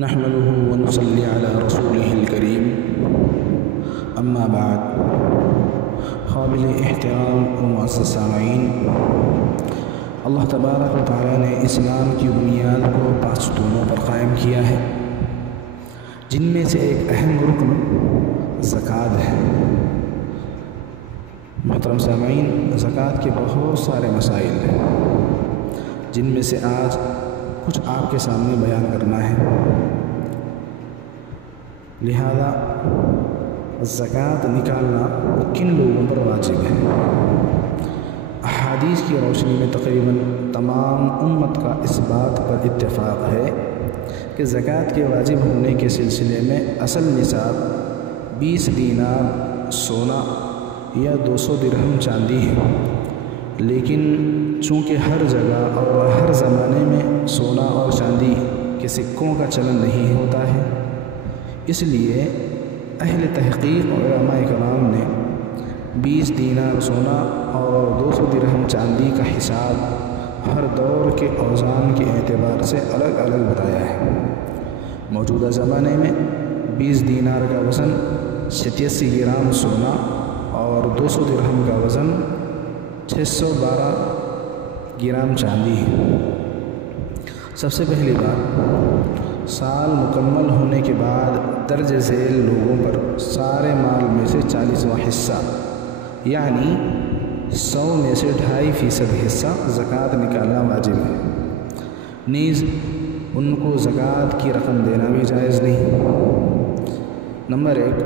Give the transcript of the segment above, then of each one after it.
نحمده ونصلي على رسوله الكريم اما بعد. قابل احترام و معزز سامعین، اللہ تبارک و تعالیٰ نے اسلام کی بنیاد کو 5 ستونوں پر قائم کیا ہے، جن میں سے ایک اہم رکن زکوٰۃ ہے۔ محترم سامعین، زکوٰۃ کے بہت سارے مسائل ہیں، جن میں سے آج کچھ آپ کے سامنے بیان کرنا ہے۔ لہذا زکوٰۃ نکالنا کن لوگوں پر واجب ہے؟ احادیث کی روشنی میں تقریباً تمام امت کا اس بات پر اتفاق ہے کہ زکوٰۃ کے واجب ہونے کے سلسلے میں اصل نصاب 20 دینار سونا یا 200 درہم چاندی ہے، لیکن چونکہ ہر جگہ اور ہر زمانے میں سونا اور چاندی کے سکوں کا چلن نہیں ہوتا ہے، اس لیے اہل تحقیق اور علماء کرام نے 20 دینار سونا اور 200 درہم چاندی کا حساب ہر دور کے اوزان کے اعتبار سے الگ الگ بتایا ہے۔ موجودہ زمانے میں 20 دینار کا وزن 87 گرام سونا اور 200 درہم کا وزن 612 گرام چاندی ہے۔ سب سے پہلی بات، سال مکمل ہونے کے بعد درج ذیل لوگوں پر سارے مال میں سے 40واں حصہ یعنی 100 میں سے 2.5% حصہ زکوٰۃ نکالنا واجب ہے۔ نیز ان کو زکوٰۃ کی رقم دینا بھی جائز نہیں۔ نمبر 1،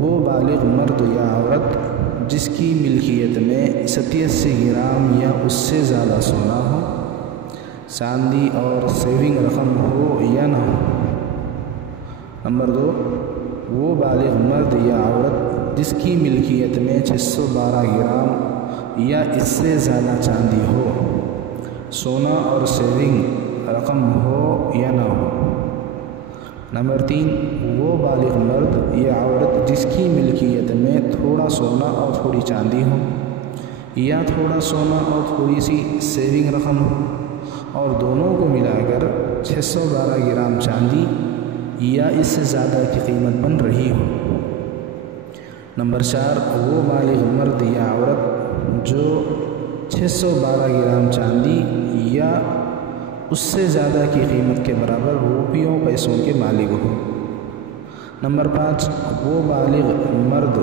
وہ بالغ مرد یا عورت جس کی ملکیت میں 87 گرام یا اس سے زیادہ سونا ہو، چاندی اور سیونگ رقم ہو یا نہ ہو۔ نمبر 2، وہ بالغ مرد یا عورت جس کی ملکیت میں 612 گرام یا اس سے زیادہ چاندی ہو، سونا اور سیونگ رقم ہو یا نہ ہو۔ نمبر 3، وہ بالغ مرد یا عورت جس کی ملکیت میں تھوڑا سونا اور تھوڑی چاندی ہو، یا تھوڑا سونا اور تھوڑی سی سیونگ رقم ہو، اور دونوں کو ملا کر 612 گرام چاندی یا اس سے زیادہ کی قیمت بن رہی ہو۔ نمبر 4، وہ بالغ مرد یا عورت جو 612 گرام چاندی یا اس سے زیادہ کی قیمت کے برابر روپیوں پیسوں کے مالک ہو۔ نمبر 5، وہ بالغ مرد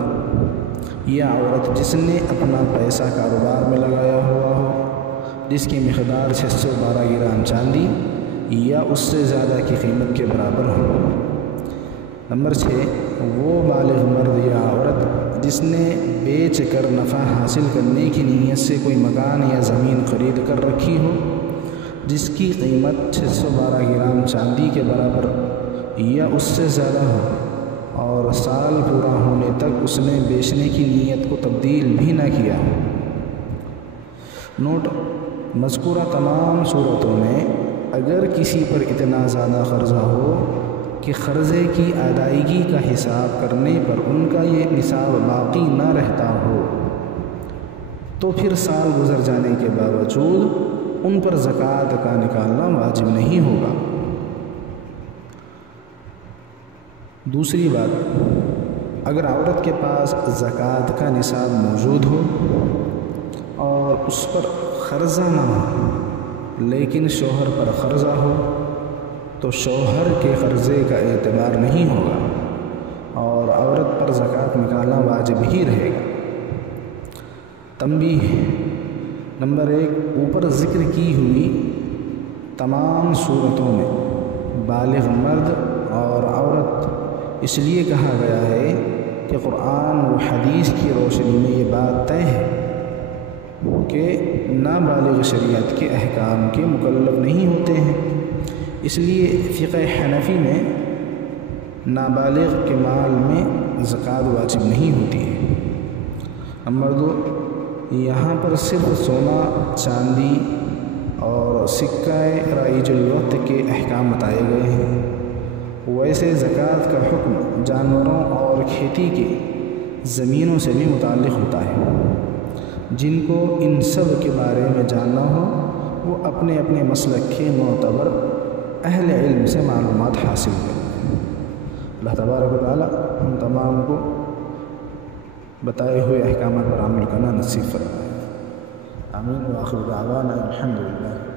یا عورت جس نے اپنا پیسہ کاروبار میں لگایا ہوا ہو، جس کی مقدار 612 گرام چاندی یا اس سے زیادہ کی قیمت کے برابر ہو۔ نمبر 6، وہ بالغ مرد یا عورت جس نے بیچ کر نفع حاصل کرنے کی نیت سے کوئی مکان یا زمین خرید کر رکھی ہو، جس کی قیمت 612 گرام چاندی کے برابر یا اس سے زیادہ ہو، اور سال پورا ہونے تک اس نے بیچنے کی نیت کو تبدیل بھی نہ کیا ہو۔ نوٹ: مذکورہ تمام صورتوں میں اگر کسی پر اتنا زیادہ قرضہ ہو کہ قرضے کی ادائیگی کا حساب کرنے پر ان کا یہ نصاب باقی نہ رہتا ہو، تو پھر سال گزر جانے کے باوجود ان پر زکوٰۃ کا نکالنا واجب نہیں ہوگا۔ دوسری بات، اگر عورت کے پاس زکوٰۃ کا نصاب موجود ہو اور اس پر قرضہ نہ ہو لیکن شوہر پر قرضہ ہو، تو شوہر کے قرضے کا اعتبار نہیں ہوگا اور عورت پر زکوٰۃ نکالنا واجب ہی رہے گا۔ تنبیہ: نمبر 1، اوپر ذکر کی ہوئی تمام صورتوں میں بالغ مرد اور عورت اس لیے کہا گیا ہے کہ قرآن و حدیث کی روشنی میں یہ بات طے ہے کہ نابالغ شریعت کے احکام کے مکلف نہیں ہوتے ہیں، اس لیے فقہ حنفی میں نابالغ کے مال میں زکوٰۃ واجب نہیں ہوتی ہے۔ نمبر 2، یہاں پر صرف سونا، چاندی اور سکہ رائج الوقت کے احکام بتائے گئے ہیں، ویسے زکوٰۃ کا حکم جانوروں اور کھیتی کے زمینوں سے بھی متعلق ہوتا ہے۔ جن کو ان سب کے بارے میں جاننا ہو وہ اپنے اپنے مسلک کے معتبر اہل علم سے معلومات حاصل کریں۔ اللہ تبارک و تعالی ہم تمام کو بتائے ہوئے احکامات پر عمل کرنا نصیب فرمائے۔ آمین۔ وآخر دعوانا الحمدللہ۔